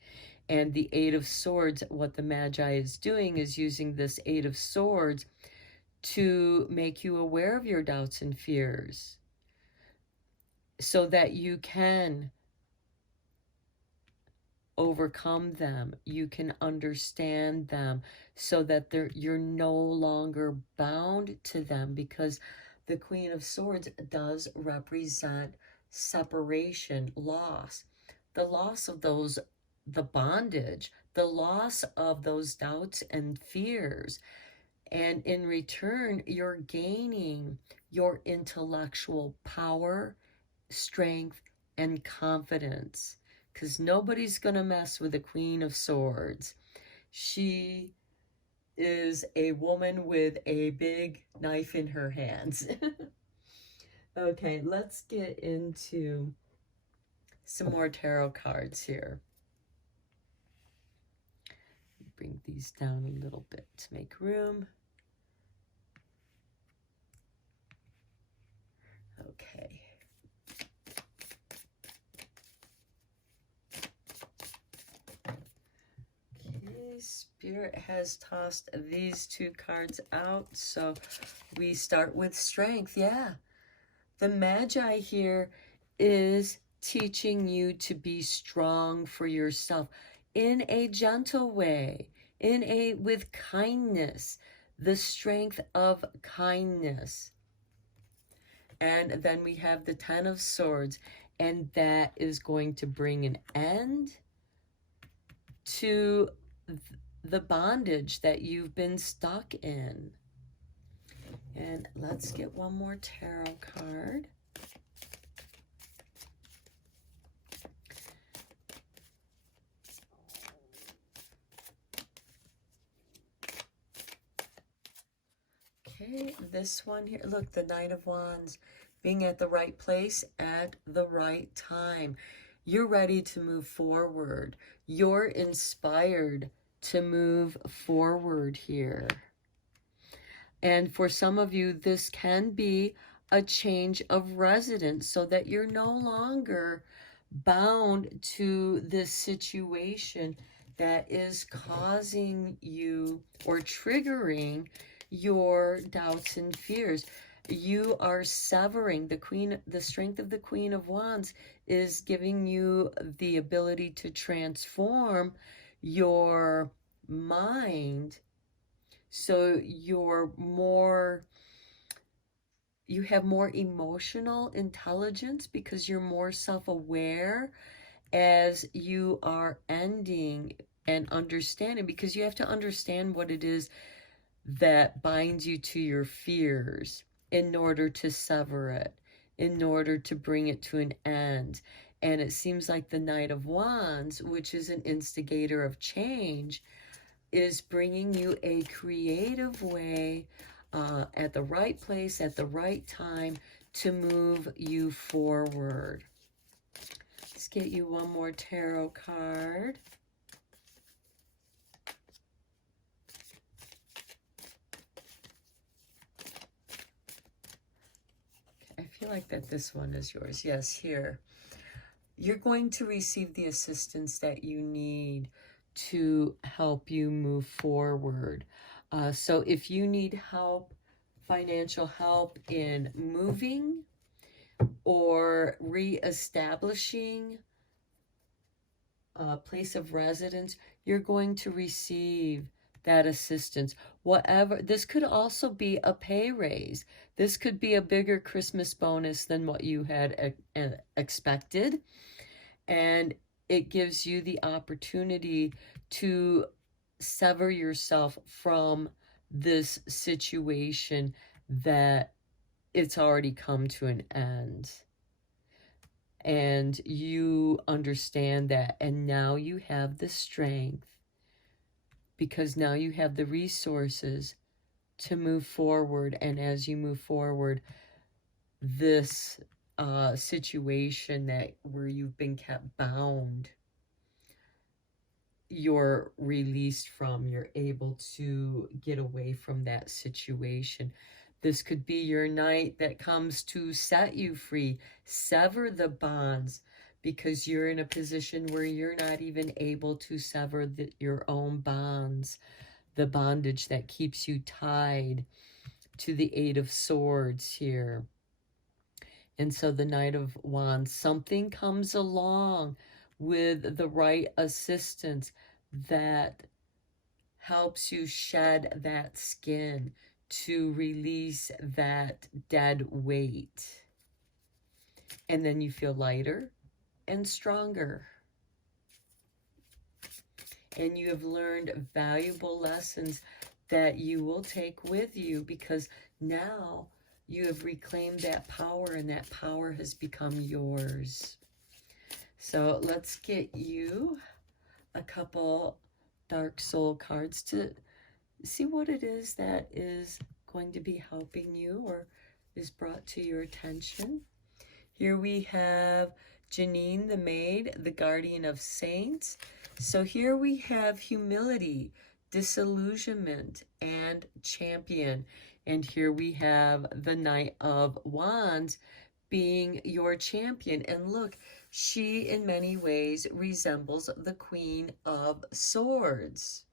And the 8 of Swords, what the Magi is doing is using this 8 of Swords to make you aware of your doubts and fears so that you can overcome them, you can understand them, so that you're no longer bound to them, because the Queen of Swords does represent separation, loss, the loss of those the bondage, the loss of those doubts and fears. And in return, you're gaining your intellectual power, strength, and confidence. Because nobody's going to mess with the Queen of Swords. She is a woman with a big knife in her hands. Okay, let's get into some more tarot cards here. Bring these down a little bit to make room. Okay. Okay, Spirit has tossed these two cards out, so we start with strength. Yeah, the Magi here is teaching you to be strong for yourself in a gentle way, with kindness, the strength of kindness. And then we have the Ten of Swords, and that is going to bring an end to the bondage that you've been stuck in. And let's get one more tarot card. Okay, this one here, look, the Knight of Wands, being at the right place at the right time. You're ready to move forward. You're inspired to move forward here. And for some of you, this can be a change of residence so that you're no longer bound to this situation that is causing you or triggering your doubts and fears. You are severing the strength of the Queen of Wands is giving you the ability to transform your mind so you have more emotional intelligence because you're more self-aware as you are ending and understanding, because you have to understand what it is that binds you to your fears in order to sever it, in order to bring it to an end. And it seems like the Knight of Wands, which is an instigator of change, is bringing you a creative way at the right place, at the right time to move you forward. Let's get you one more tarot card. I feel like that this one is yours. Yes, here. You're going to receive the assistance that you need to help you move forward. So if you need help, financial help in moving or reestablishing a place of residence, you're going to receive that assistance. Whatever, this could also be a pay raise. This could be a bigger Christmas bonus than what you had expected. And it gives you the opportunity to sever yourself from this situation that it's already come to an end. And you understand that, and now you have the strength, because now you have the resources to move forward. And as you move forward, this situation where you've been kept bound, you're released from, you're able to get away from that situation. This could be your knight that comes to set you free, sever the bonds, because you're in a position where you're not even able to sever your own bonds, the bondage that keeps you tied to the Eight of Swords here. And so the Knight of Wands, something comes along with the right assistance that helps you shed that skin to release that dead weight. And then you feel lighter and stronger. and you have learned valuable lessons that you will take with you, because now you have reclaimed that power, and that power has become yours. So let's get you a couple Dark Soul cards to see what it is that is going to be helping you or is brought to your attention. Here we have Janine the Maid, the Guardian of Saints. So here we have humility, disillusionment, and champion. And here we have the Knight of Wands being your champion. And look, she in many ways resembles the Queen of Swords.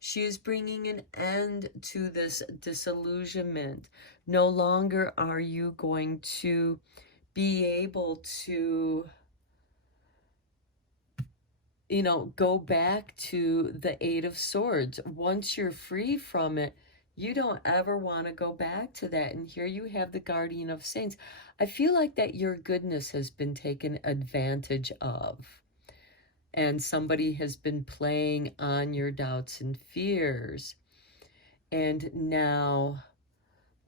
She is bringing an end to this disillusionment. No longer are you going to be able to, go back to the Eight of Swords. Once you're free from it, you don't ever want to go back to that. And here you have the Guardian of Saints. I feel like that your goodness has been taken advantage of, and somebody has been playing on your doubts and fears. And now,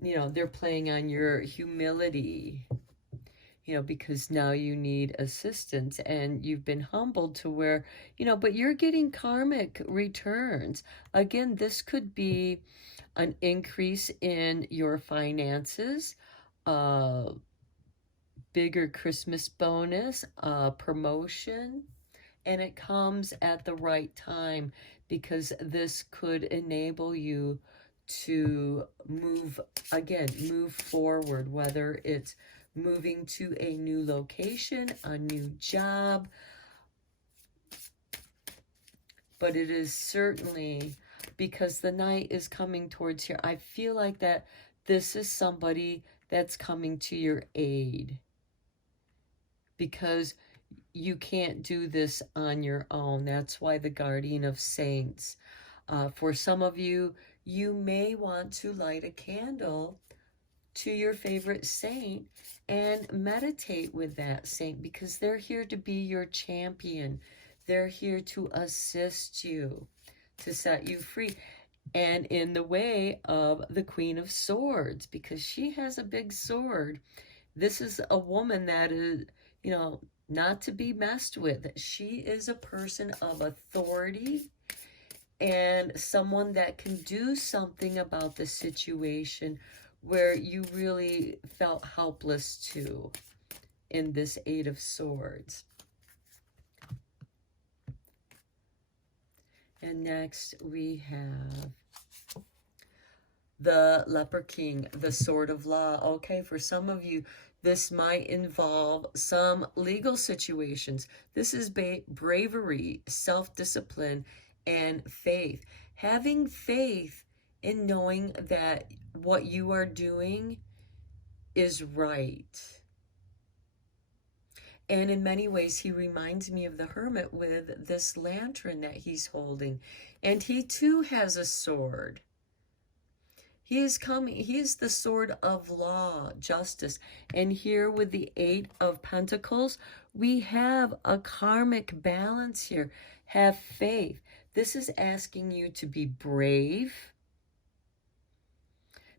they're playing on your humility, because now you need assistance, and you've been humbled to where, but you're getting karmic returns. Again, this could be an increase in your finances, bigger Christmas bonus, promotion, and it comes at the right time, because this could enable you to move forward, whether it's moving to a new location, a new job. But it is certainly, because the Knight is coming towards here, I feel like that this is somebody that's coming to your aid, because you can't do this on your own. That's why the Guardian of Saints. For some of you, you may want to light a candle to your favorite saint and meditate with that saint, because they're here to be your champion. They're here to assist you, to set you free. And in the way of the Queen of Swords, because she has a big sword. This is a woman that is, not to be messed with. She is a person of authority and someone that can do something about the situation where you really felt helpless to in this Eight of Swords. And next we have the Leper King, the Sword of Law. Okay, for some of you, this might involve some legal situations. This is bravery, self-discipline, and faith. Having faith in knowing that what you are doing is right. And in many ways, he reminds me of the hermit with this lantern that he's holding. And he too has a sword. He is coming. He is the sword of law, justice. And here with the Eight of Pentacles, we have a karmic balance here. Have faith. This is asking you to be brave,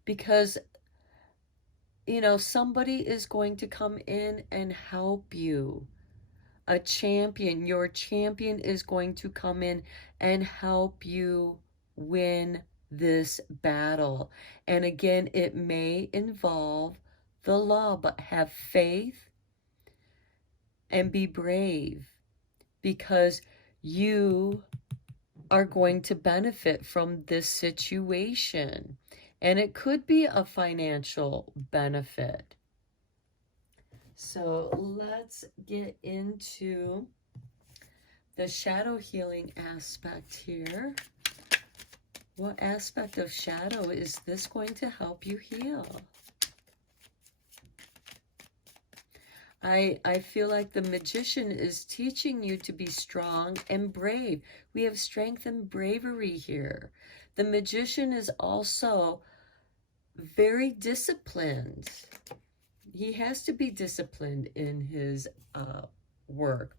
because, somebody is going to come in and help you. A champion. Your champion is going to come in and help you win this battle. And again, it may involve the law, but have faith and be brave, because you are going to benefit from this situation. And it could be a financial benefit. So let's get into the shadow healing aspect here. What aspect of shadow is this going to help you heal? I feel like the Magician is teaching you to be strong and brave. We have strength and bravery here. The Magician is also very disciplined. He has to be disciplined in his work.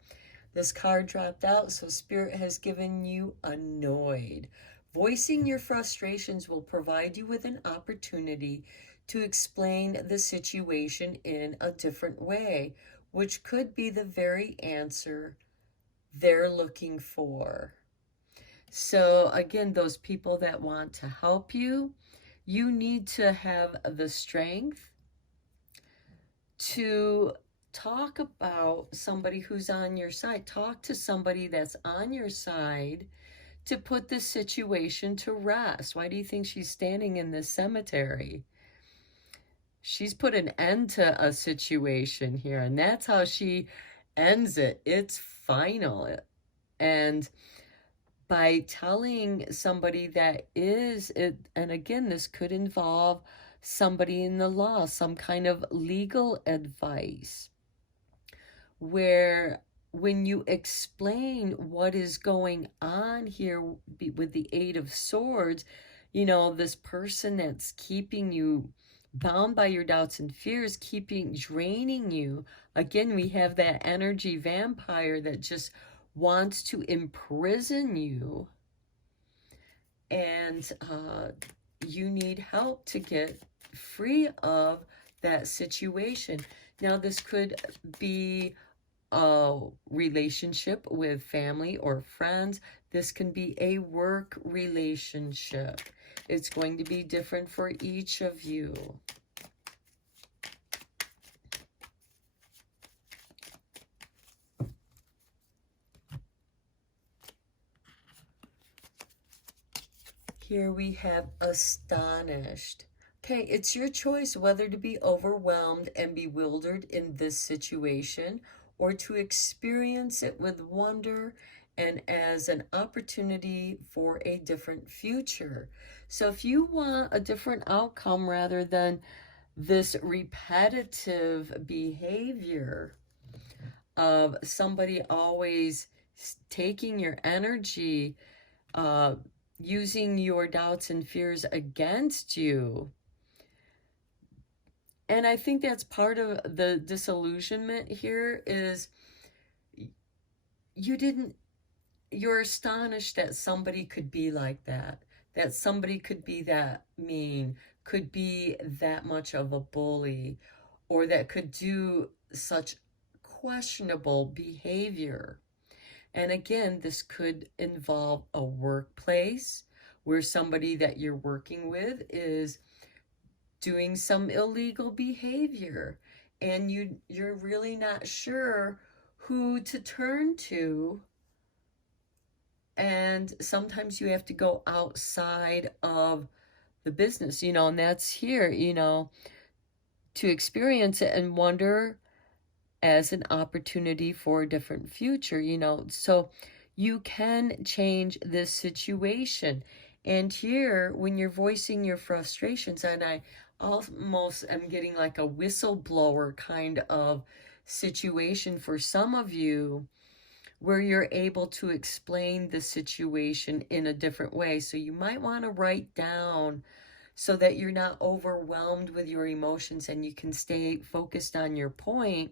This card dropped out, so Spirit has given you annoyed. Voicing your frustrations will provide you with an opportunity to explain the situation in a different way, which could be the very answer they're looking for. So again, those people that want to help you, you need to have the strength to talk about somebody who's on your side. Talk to somebody that's on your side to put this situation to rest. Why do you think she's standing in this cemetery? She's put an end to a situation here, and that's how she ends it. It's final. And by telling somebody that is it, and again, this could involve somebody in the law, some kind of legal advice, where when you explain what is going on here with the Eight of Swords, you know, this person that's keeping you bound by your doubts and fears, draining you. Again, we have that energy vampire that just wants to imprison you, and you need help to get free of that situation. Now, this could be a relationship with family or friends. This can be a work relationship. It's going to be different for each of you. Here we have astonished. Okay, it's your choice whether to be overwhelmed and bewildered in this situation or to experience it with wonder and as an opportunity for a different future. So if you want a different outcome rather than this repetitive behavior of somebody always taking your energy, using your doubts and fears against you. And I think that's part of the disillusionment here is you're astonished that somebody could be like that somebody could be that mean, could be that much of a bully, or that could do such questionable behavior. And again, this could involve a workplace where somebody that you're working with is doing some illegal behavior, and you're really not sure who to turn to. And sometimes you have to go outside of the business, you know, and that's here, you know, to experience it and wonder as an opportunity for a different future, you know. So you can change this situation. And here, when you're voicing your frustrations, and I almost am getting like a whistleblower kind of situation for some of you, where you're able to explain the situation in a different way. So you might want to write down so that you're not overwhelmed with your emotions and you can stay focused on your point,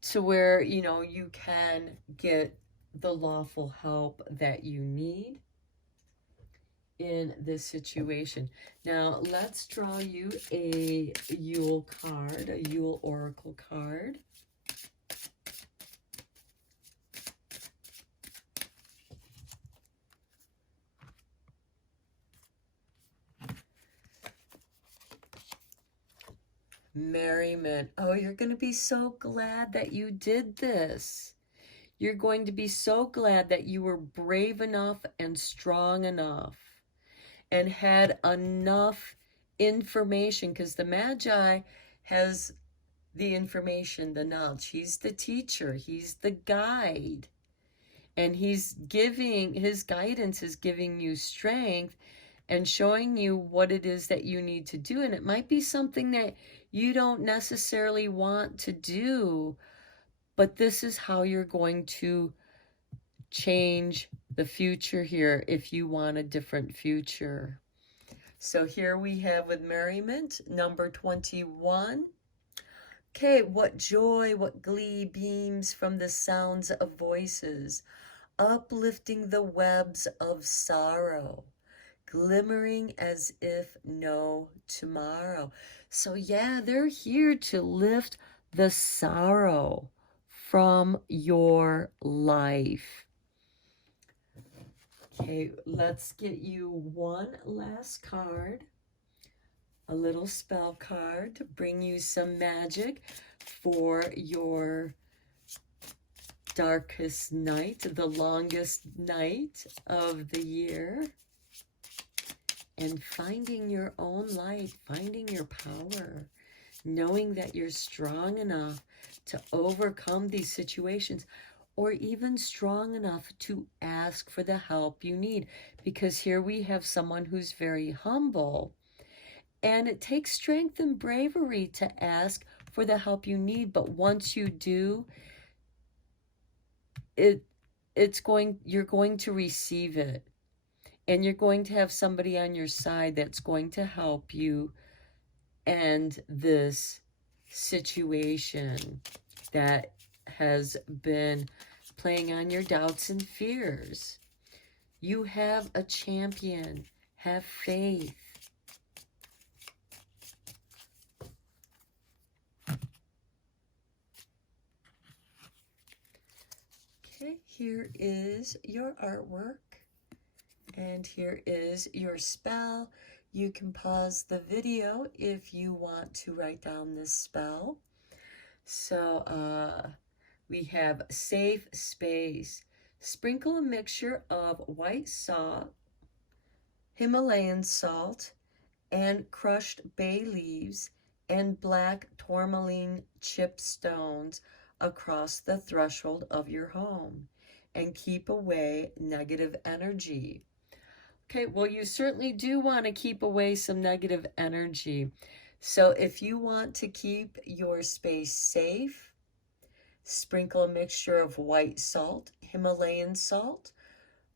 to where, you know, you can get the lawful help that you need in this situation. Now, let's draw you a Yule card, a Yule Oracle card. Merriment. Oh, you're going to be so glad that you did this. You're going to be so glad that you were brave enough and strong enough and had enough information, because the Magi has the information, the knowledge. He's the teacher, he's the guide, and he's giving, his guidance is giving you strength and showing you what it is that you need to do. And it might be something that you don't necessarily want to do, but this is how you're going to change the future here if you want a different future. So here we have with merriment, number 21, Okay, what joy, what glee beams from the sounds of voices, uplifting the webs of sorrow, glimmering as if no tomorrow. So yeah, they're here to lift the sorrow from your life. Okay, let's get you one last card, a little spell card to bring you some magic for your darkest night, the longest night of the year. And finding your own light, finding your power, knowing that you're strong enough to overcome these situations, or even strong enough to ask for the help you need. Because here we have someone who's very humble, and it takes strength and bravery to ask for the help you need. But once you do, you're going to receive it. And you're going to have somebody on your side that's going to help you end this situation that has been playing on your doubts and fears. You have a champion. Have faith. Okay, here is your artwork. And here is your spell. You can pause the video if you want to write down this spell. So we have safe space. Sprinkle a mixture of white salt, Himalayan salt, and crushed bay leaves and black tourmaline chip stones across the threshold of your home and keep away negative energy. Okay, well, you certainly do want to keep away some negative energy. So if you want to keep your space safe, sprinkle a mixture of white salt, Himalayan salt,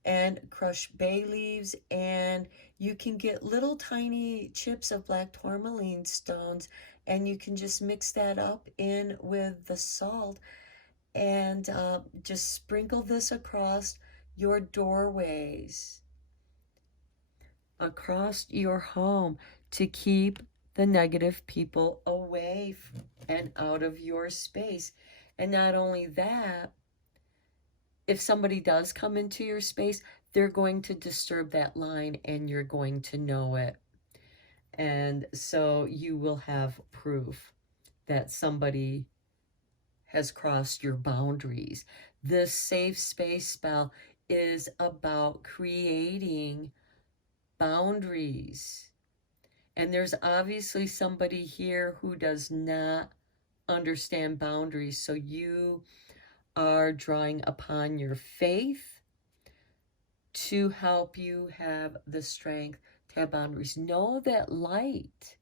and crushed bay leaves, and you can get little tiny chips of black tourmaline stones, and you can just mix that up in with the salt, and just sprinkle this across your doorways, across your home, to keep the negative people away and out of your space. And not only that, if somebody does come into your space, they're going to disturb that line and you're going to know it. And so you will have proof that somebody has crossed your boundaries. This safe space spell is about creating boundaries. And there's obviously somebody here who does not understand boundaries. So you are drawing upon your faith to help you have the strength to have boundaries. Know that light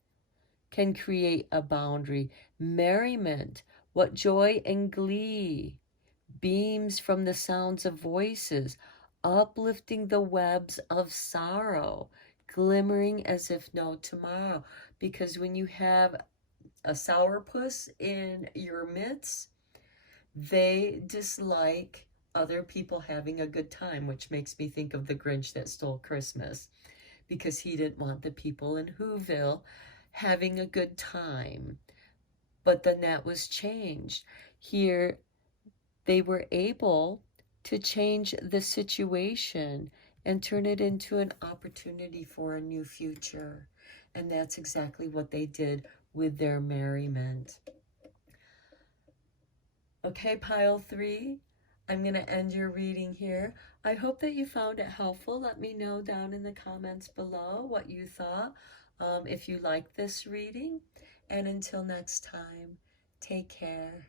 can create a boundary. Merriment, what joy and glee beams from the sounds of voices, uplifting the webs of sorrow, glimmering as if no tomorrow. Because when you have a sourpuss in your midst, they dislike other people having a good time, which makes me think of the Grinch that stole Christmas, because he didn't want the people in Whoville having a good time. But then that was changed. Here, they were able to change the situation and turn it into an opportunity for a new future. And that's exactly what they did with their merriment. Okay, pile 3, I'm going to end your reading here. I hope that you found it helpful. Let me know down in the comments below what you thought, if you liked this reading. And until next time, take care.